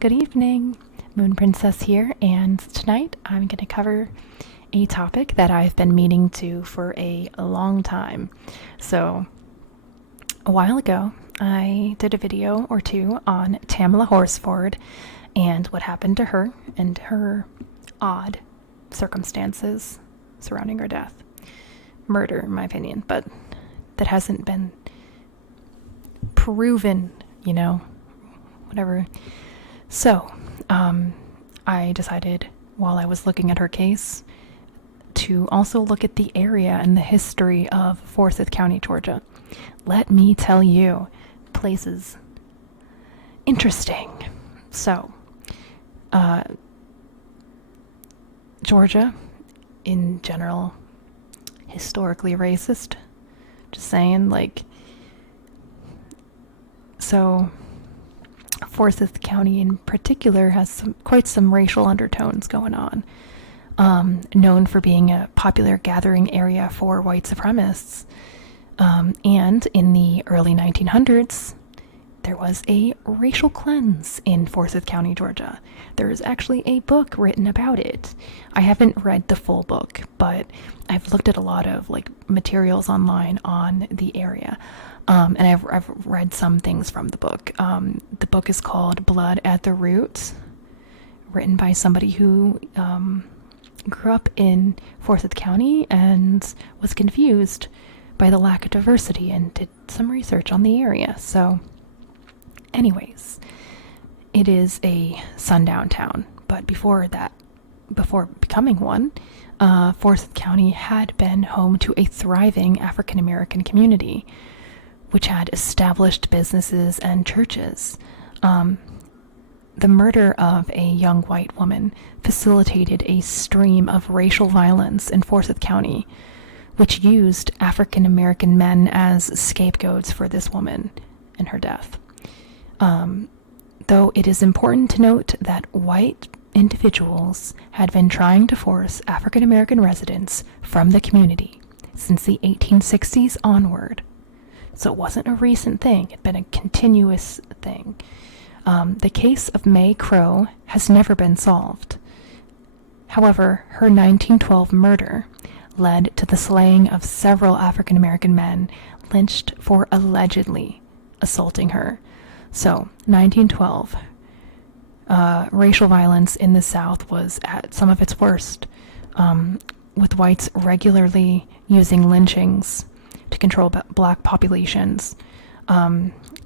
Good evening, Moon Princess here, and tonight I'm going to cover a topic that I've been meaning to for a long time. So, a while ago, I did a video or two on Tamala Horsford and what happened to her and her odd circumstances surrounding her death. Murder, in my opinion, but that hasn't been proven, whatever. So, I decided while I was looking at her case to also look at the area and the history of Forsyth County, Georgia. Let me tell you, places interesting. So, Georgia, in general, historically racist. Just saying, so Forsyth County in particular has quite some racial undertones going on. Known for being a popular gathering area for white supremacists. And in the early 1900s, there was a racial cleanse in Forsyth County, Georgia. There's actually a book written about it. I haven't read the full book, but I've looked at a lot of materials online on the area. And I've read some things from the book. The book is called Blood at the Root, written by somebody who grew up in Forsyth County and was confused by the lack of diversity and did some research on the area. So, anyways, it is a sundown town, but before becoming one, Forsyth County had been home to a thriving African American community, which had established businesses and churches. The murder of a young white woman facilitated a stream of racial violence in Forsyth County, which used African American men as scapegoats for this woman and her death. Though it is important to note that white individuals had been trying to force African American residents from the community since the 1860s onward. So it wasn't a recent thing, it had been a continuous thing. The case of Mae Crow has never been solved. However, her 1912 murder led to the slaying of several African American men lynched for allegedly assaulting her. So, 1912, racial violence in the South was at some of its worst, with whites regularly using lynchings to control black populations.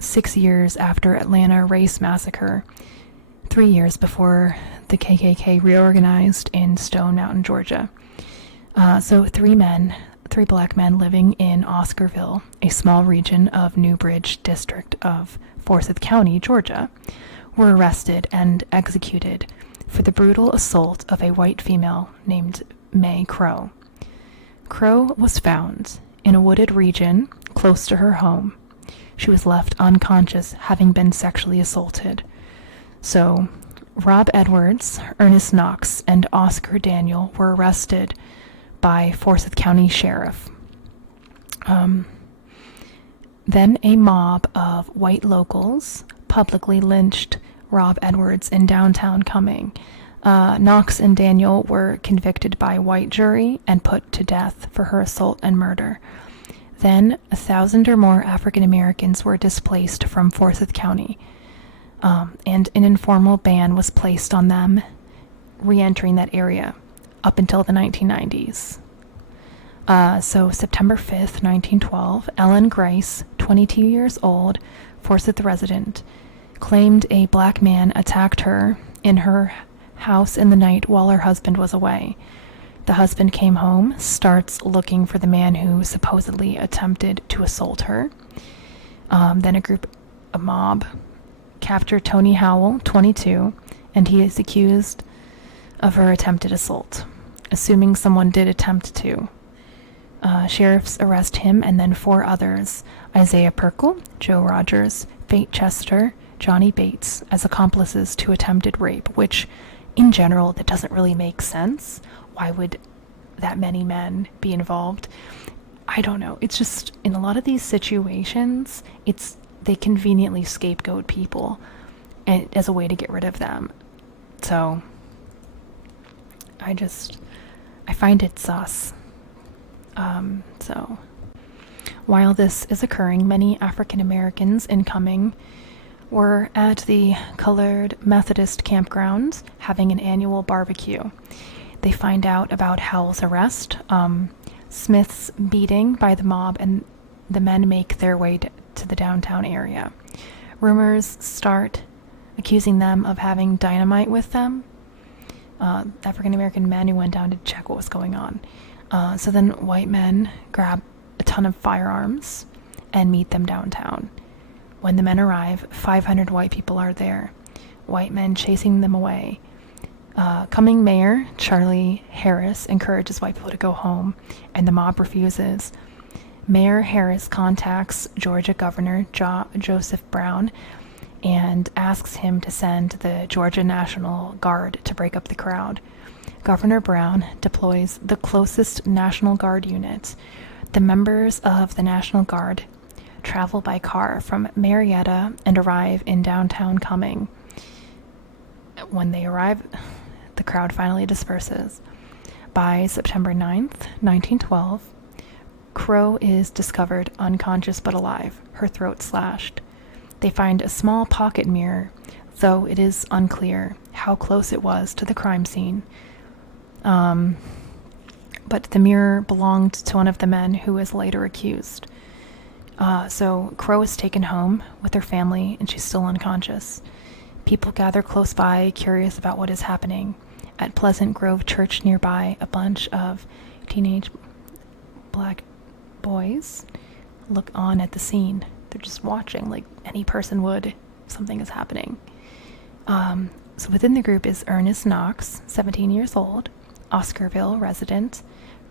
6 years after Atlanta race massacre, 3 years before the KKK reorganized in Stone Mountain, Georgia. So three black men living in Oscarville, a small region of Newbridge District of Forsyth County, Georgia, were arrested and executed for the brutal assault of a white female named Mae Crow. Crow was found in a wooded region close to her home. She was left unconscious, having been sexually assaulted. So, Rob Edwards, Ernest Knox, and Oscar Daniel were arrested by Forsyth County Sheriff. Then a mob of white locals publicly lynched Rob Edwards in downtown Cumming. Knox and Daniel were convicted by a white jury and put to death for her assault and murder. Then 1,000 or more African Americans were displaced from Forsyth County, and an informal ban was placed on them re-entering that area up until the 1990s. So September 5th, 1912, Ellen Grice, 22 years old, Forsyth resident, claimed a black man attacked her in her house in the night while her husband was away. The husband came home, starts looking for the man who supposedly attempted to assault her. Then a mob, captured Tony Howell, 22, and he is accused of her attempted assault, assuming someone did attempt to. Sheriffs arrest him and then 4 others, Isaiah Perkle, Joe Rogers, Fate Chester, Johnny Bates, as accomplices to attempted rape, which, in general, that doesn't really make sense. Why would that many men be involved? I don't know. It's just, in a lot of these situations, they conveniently scapegoat people. as a way to get rid of them. So I find it sus. So while this is occurring, many African Americans incoming were at the Colored Methodist campgrounds having an annual barbecue. They find out about Howell's arrest, Smith's beating by the mob, and the men make their way to the downtown area. Rumors start accusing them of having dynamite with them. African American men who went down to check what was going on. So then white men grab a ton of firearms and meet them downtown. When the men arrive, 500 white people are there, white men chasing them away. Coming Mayor Charlie Harris encourages white people to go home, and the mob refuses. Mayor Harris contacts Georgia Governor Joseph Brown and asks him to send the Georgia National Guard to break up the crowd. Governor Brown deploys the closest National Guard unit. The members of the National Guard travel by car from Marietta and arrive in downtown Cumming. When they arrive, the crowd finally disperses. By September 9th, 1912, Crow is discovered unconscious but alive, her throat slashed. They find a small pocket mirror, though it is unclear how close it was to the crime scene. But the mirror belonged to one of the men who was later accused. So Crow is taken home with her family, and she's still unconscious. People gather close by, curious about what is happening. At Pleasant Grove Church nearby, a bunch of teenage black boys look on at the scene. They're just watching like any person would if something is happening. So within the group is Ernest Knox, 17 years old, Oscarville resident,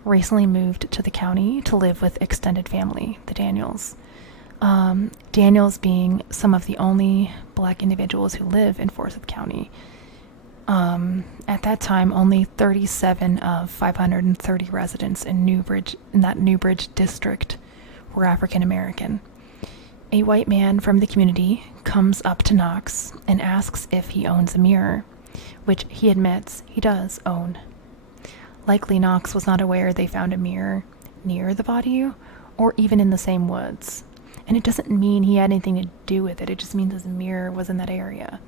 recently moved to the county to live with extended family, the Daniels. Daniels being some of the only black individuals who live in Forsyth County. At that time, only 37 of 530 residents in that Newbridge district were African American. A white man from the community comes up to Knox and asks if he owns a mirror, which he admits he does own. Likely Knox was not aware they found a mirror near the body or even in the same woods. And it doesn't mean he had anything to do with it. It just means his mirror was in that area.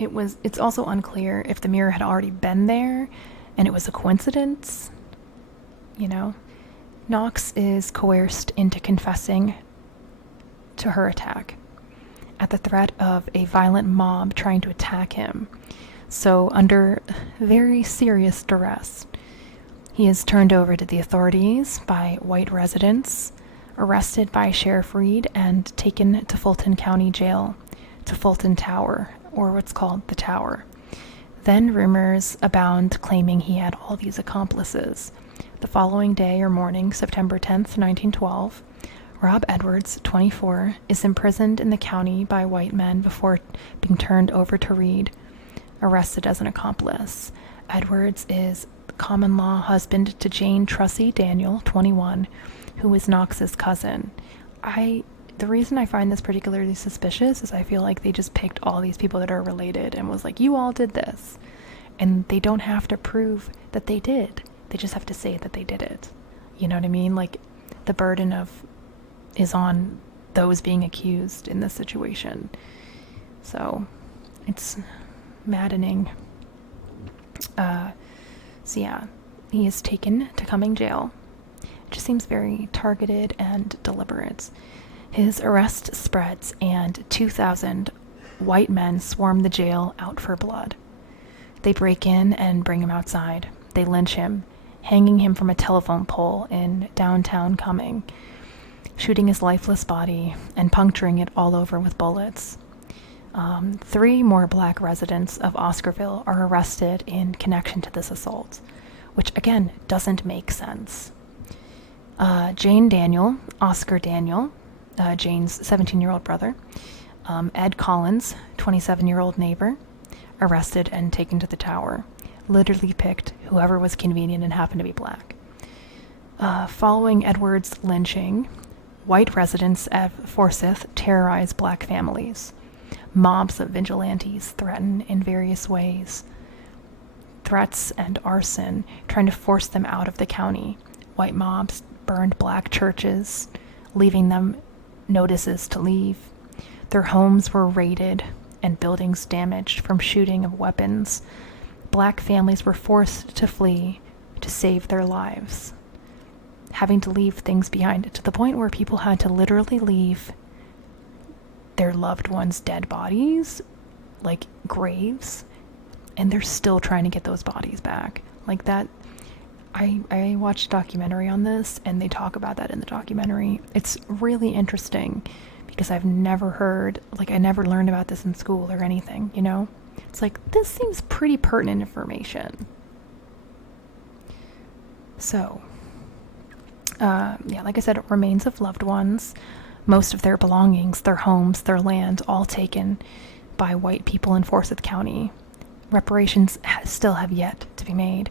It's also unclear if the mirror had already been there and it was a coincidence. Knox is coerced into confessing to her attack at the threat of a violent mob trying to attack him. So under very serious duress, he is turned over to the authorities by white residents, arrested by Sheriff Reed, and taken to Fulton County Jail, to Fulton Tower, or what's called the Tower. Then rumors abound claiming he had all these accomplices. The following day or morning, September 10th, 1912, Rob Edwards, 24, is imprisoned in the county by white men before being turned over to Reed, arrested as an accomplice. Edwards is common law husband to Jane Trussy Daniel, 21, who is Knox's cousin. The reason I find this particularly suspicious is I feel like they just picked all these people that are related and was like, you all did this. And they don't have to prove that they did. They just have to say that they did it. You know what I mean? Like, the burden is on those being accused in this situation. So, it's maddening. So yeah, he is taken to Cumming Jail. It just seems very targeted and deliberate. His arrest spreads, and 2,000 white men swarm the jail out for blood. They break in and bring him outside. They lynch him, hanging him from a telephone pole in downtown Cumming, shooting his lifeless body and puncturing it all over with bullets. 3 more black residents of Oscarville are arrested in connection to this assault, which again doesn't make sense. Jane Daniel, Oscar Daniel, Jane's 17-year-old brother, Ed Collins, 27-year-old neighbor, arrested and taken to the Tower. Literally picked whoever was convenient and happened to be black. Following Edward's lynching, white residents of Forsyth terrorize black families. Mobs of vigilantes threaten in various ways. Threats and arson, trying to force them out of the county. White mobs burned black churches, leaving them notices to leave. Their homes were raided and buildings damaged from shooting of weapons. Black families were forced to flee to save their lives, having to leave things behind to the point where people had to literally leave their loved ones' dead bodies, like graves, and they're still trying to get those bodies back. Like that, I watched a documentary on this, and they talk about that in the documentary. It's really interesting because I've never heard, like I never learned about this in school or anything, you know? It's like, this seems pretty pertinent information. So, yeah, like I said, remains of loved ones, most of their belongings, their homes, their land, all taken by white people in Forsyth County. Reparations still have yet to be made,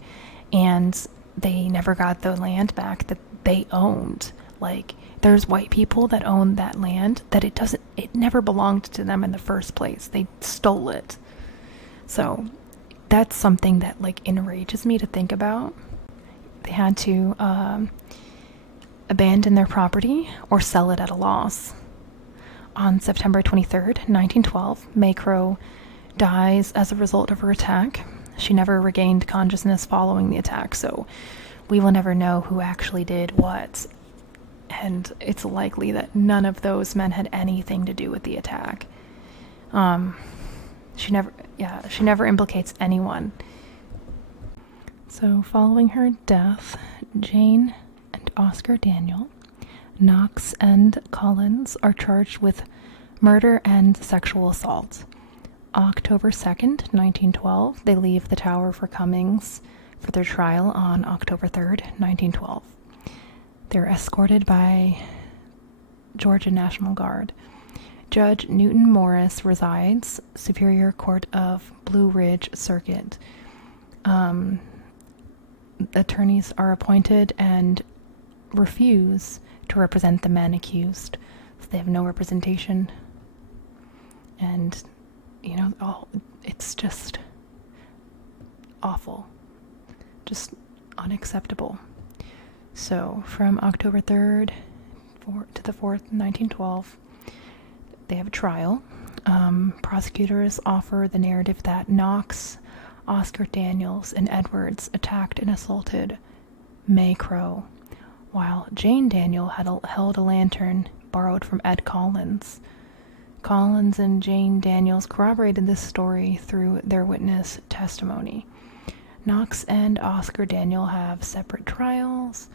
and they never got the land back that they owned. Like, there's white people that own that land that it never belonged to them in the first place. They stole it. So that's something that like enrages me to think about. They had to abandon their property or sell it at a loss. On September 23rd, 1912, Mae Crow dies as a result of her attack. She never regained consciousness following the attack, so we will never know who actually did what. And it's likely that none of those men had anything to do with the attack. She never implicates anyone. So following her death, Jane and Oscar Daniel, Knox and Collins are charged with murder and sexual assault. October 2nd, 1912, they leave the Tower for Cummings for their trial on October 3rd, 1912. They're escorted by Georgia National Guard. Judge Newton Morris resides, Superior Court of Blue Ridge Circuit. Attorneys are appointed and refuse to represent the men accused. So they have no representation. And, you know, it's just awful. Just unacceptable. So, from October 3rd to the 4th, 1912, they have a trial. Prosecutors offer the narrative that Knox, Oscar Daniels, and Edwards attacked and assaulted Mae Crow, while Jane Daniel held a lantern borrowed from Ed Collins. Collins and Jane Daniels corroborated this story through their witness testimony. Knox and Oscar Daniel have separate trials.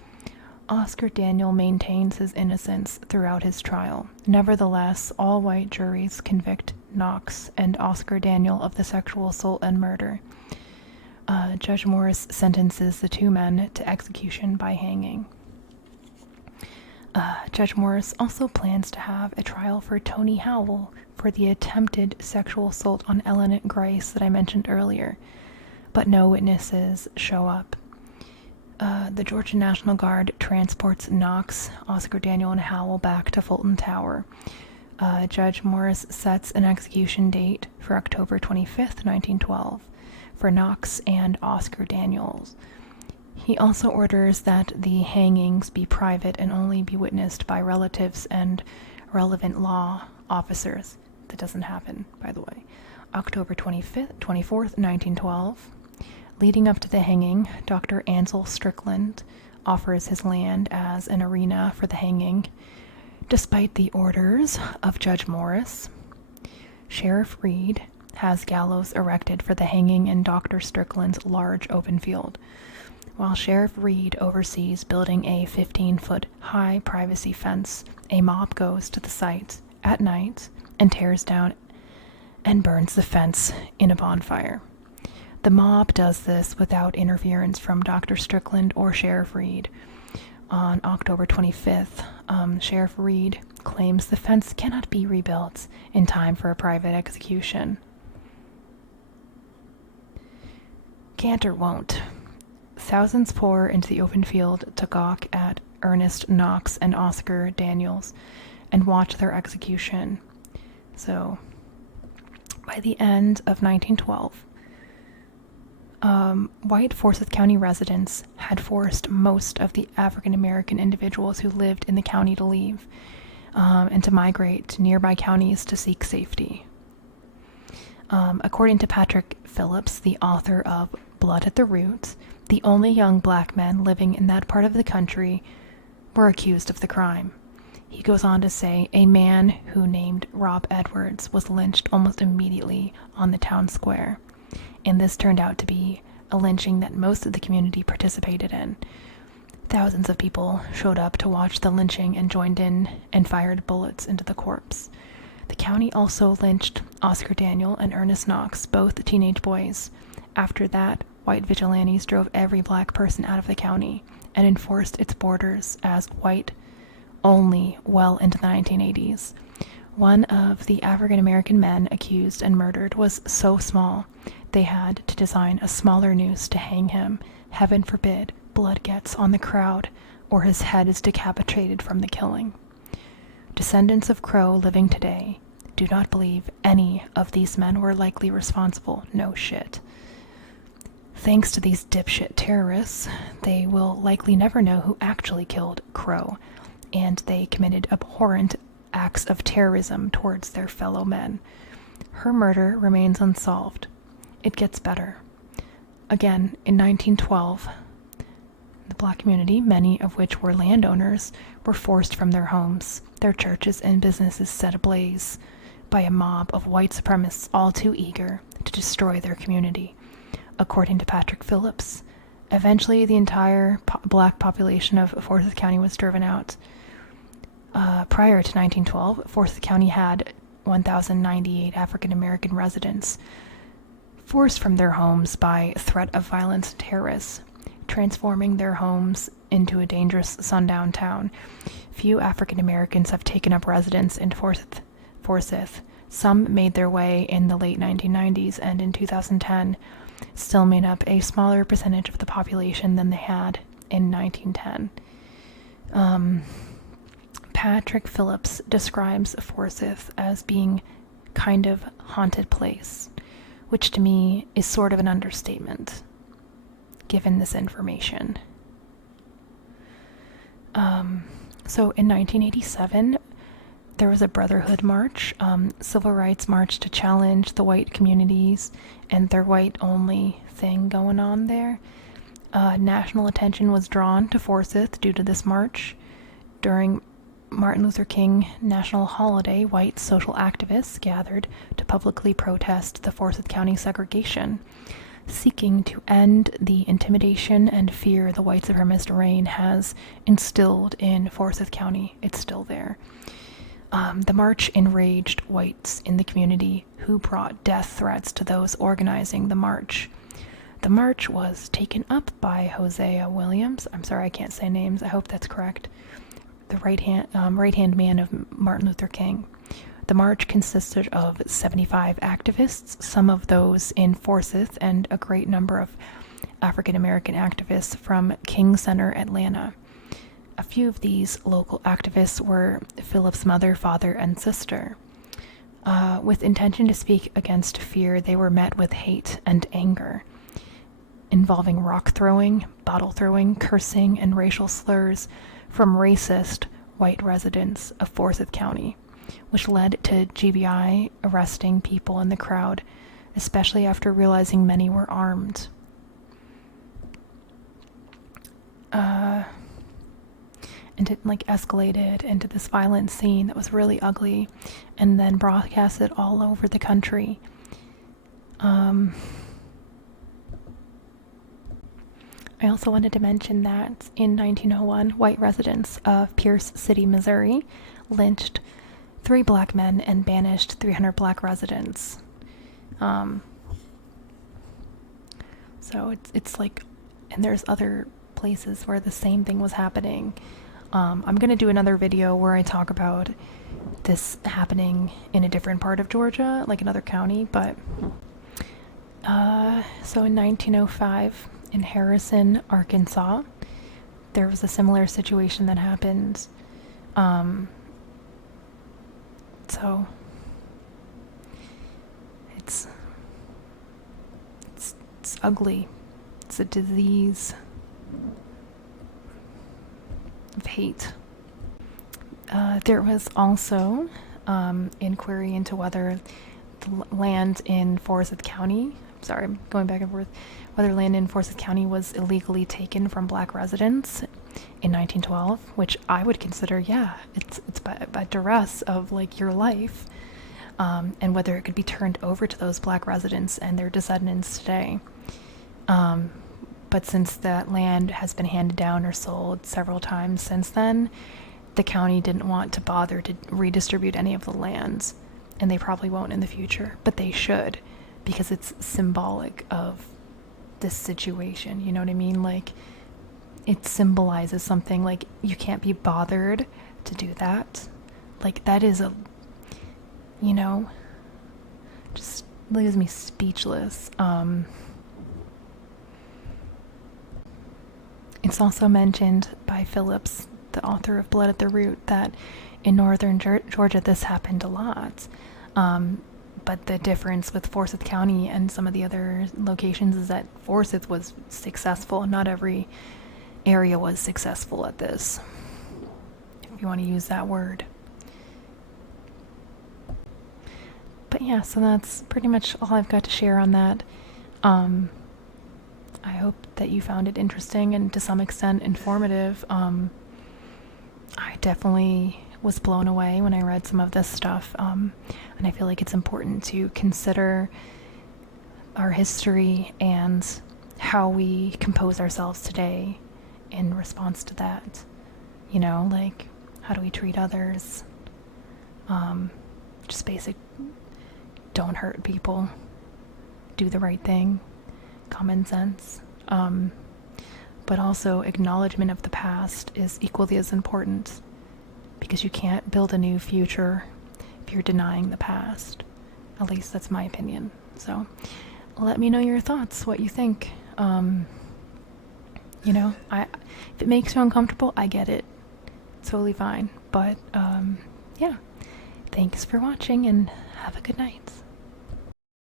Oscar Daniel maintains his innocence throughout his trial. Nevertheless, all white juries convict Knox and Oscar Daniel of the sexual assault and murder. Judge Morris sentences the two men to execution by hanging. Judge Morris also plans to have a trial for Tony Howell for the attempted sexual assault on Ellen Grice that I mentioned earlier, but no witnesses show up. The Georgia National Guard transports Knox, Oscar Daniel, and Howell back to Fulton Tower. Judge Morris sets an execution date for October 25th, 1912, for Knox and Oscar Daniels. He also orders that the hangings be private and only be witnessed by relatives and relevant law officers. That doesn't happen, by the way. October 24th, 1912. Leading up to the hanging, Dr. Ansel Strickland offers his land as an arena for the hanging, despite the orders of Judge Morris. Sheriff Reed has gallows erected for the hanging in Dr. Strickland's large open field, while Sheriff Reed oversees building a 15-foot high privacy fence. A mob goes to the site at night and tears down and burns the fence in a bonfire. The mob does this without interference from Dr. Strickland or Sheriff Reed. On October 25th, Sheriff Reed claims the fence cannot be rebuilt in time for a private execution. Can't or won't. Thousands pour into the open field to gawk at Ernest, Knox, and Oscar Daniels and watch their execution. So, by the end of 1912, white Forsyth County residents had forced most of the African American individuals who lived in the county to leave and to migrate to nearby counties to seek safety. According to Patrick Phillips, the author of Blood at the Root, the only young black men living in that part of the country were accused of the crime. He goes on to say a man who named Rob Edwards was lynched almost immediately on the town square, and this turned out to be a lynching that most of the community participated in. Thousands of people showed up to watch the lynching and joined in and fired bullets into the corpse. The county also lynched Oscar Daniel and Ernest Knox, both teenage boys. After that, white vigilantes drove every black person out of the county and enforced its borders as white only well into the 1980s. One of the African American men accused and murdered was so small they had to design a smaller noose to hang him. Heaven forbid blood gets on the crowd or his head is decapitated from the killing. Descendants of Crow living today do not believe any of these men were likely responsible. No shit. Thanks to these dipshit terrorists, they will likely never know who actually killed Crow, and they committed abhorrent acts of terrorism towards their fellow men. Her murder remains unsolved. It gets better. Again, in 1912, the black community, many of which were landowners, were forced from their homes, their churches and businesses set ablaze by a mob of white supremacists all too eager to destroy their community. According to Patrick Phillips, eventually the entire black population of Forsyth County was driven out. Prior to 1912, Forsyth County had 1,098 African American residents forced from their homes by threat of violence and terrorists, transforming their homes into a dangerous sundown town. Few African Americans have taken up residence in Forsyth. Some made their way in the late 1990s, and in 2010 still made up a smaller percentage of the population than they had in 1910. Patrick Phillips describes Forsyth as being kind of haunted place, which to me is sort of an understatement, given this information. So in 1987, there was a Brotherhood March, civil rights march to challenge the white communities and their white-only thing going on there. National attention was drawn to Forsyth due to this march. During Martin Luther King national holiday, white social activists gathered to publicly protest the Forsyth County segregation, seeking to end the intimidation and fear the white supremacist reign has instilled in Forsyth County. It's still there. The march enraged whites in the community who brought death threats to those organizing the march. The march was taken up by Hosea Williams. I'm sorry, I can't say names. I hope that's correct. The right-hand man of Martin Luther King. The march consisted of 75 activists, some of those in Forsyth, and a great number of African American activists from King Center, Atlanta. A few of these local activists were Philip's mother, father, and sister. With intention to speak against fear, they were met with hate and anger, involving rock throwing, bottle throwing, cursing, and racial slurs from racist white residents of Forsyth County, which led to GBI arresting people in the crowd, especially after realizing many were armed. And it escalated into this violent scene that was really ugly, and then broadcasted all over the country. I also wanted to mention that in 1901, white residents of Pierce City, Missouri, lynched 3 black men and banished 300 black residents. So it's like, and there's other places where the same thing was happening. I'm going to do another video where I talk about this happening in a different part of Georgia, like another county, but so in 1905, in Harrison, Arkansas, there was a similar situation that happened. So it's ugly. It's a disease of hate. There was also inquiry into whether the land in Forsyth County, sorry, I'm going back and forth, whether land in Forsyth County was illegally taken from black residents in 1912, which I would consider, yeah, it's by duress of like your life, and whether it could be turned over to those black residents and their descendants today. But since that land has been handed down or sold several times since then, the county didn't want to bother to redistribute any of the lands, and they probably won't in the future, but they should, because it's symbolic of this situation, you know what I mean? Like, it symbolizes something. Like, you can't be bothered to do that. Like, that is a, you know, just leaves me speechless. It's also mentioned by Phillips, the author of Blood at the Root, that in northern Georgia this happened a lot. But the difference with Forsyth County and some of the other locations is that Forsyth was successful. Not every area was successful at this, if you want to use that word. But yeah, so that's pretty much all I've got to share on that. I hope that you found it interesting and to some extent informative. I definitely was blown away when I read some of this stuff, and I feel like it's important to consider our history and how we compose ourselves today in response to that. You know, like, how do we treat others? Just basic, don't hurt people, do the right thing, common sense. But also acknowledgement of the past is equally as important, because you can't build a new future if you're denying the past. At least that's my opinion. So let me know your thoughts, what you think. You know, if it makes you uncomfortable, I get it. It's totally fine. But yeah, thanks for watching and have a good night.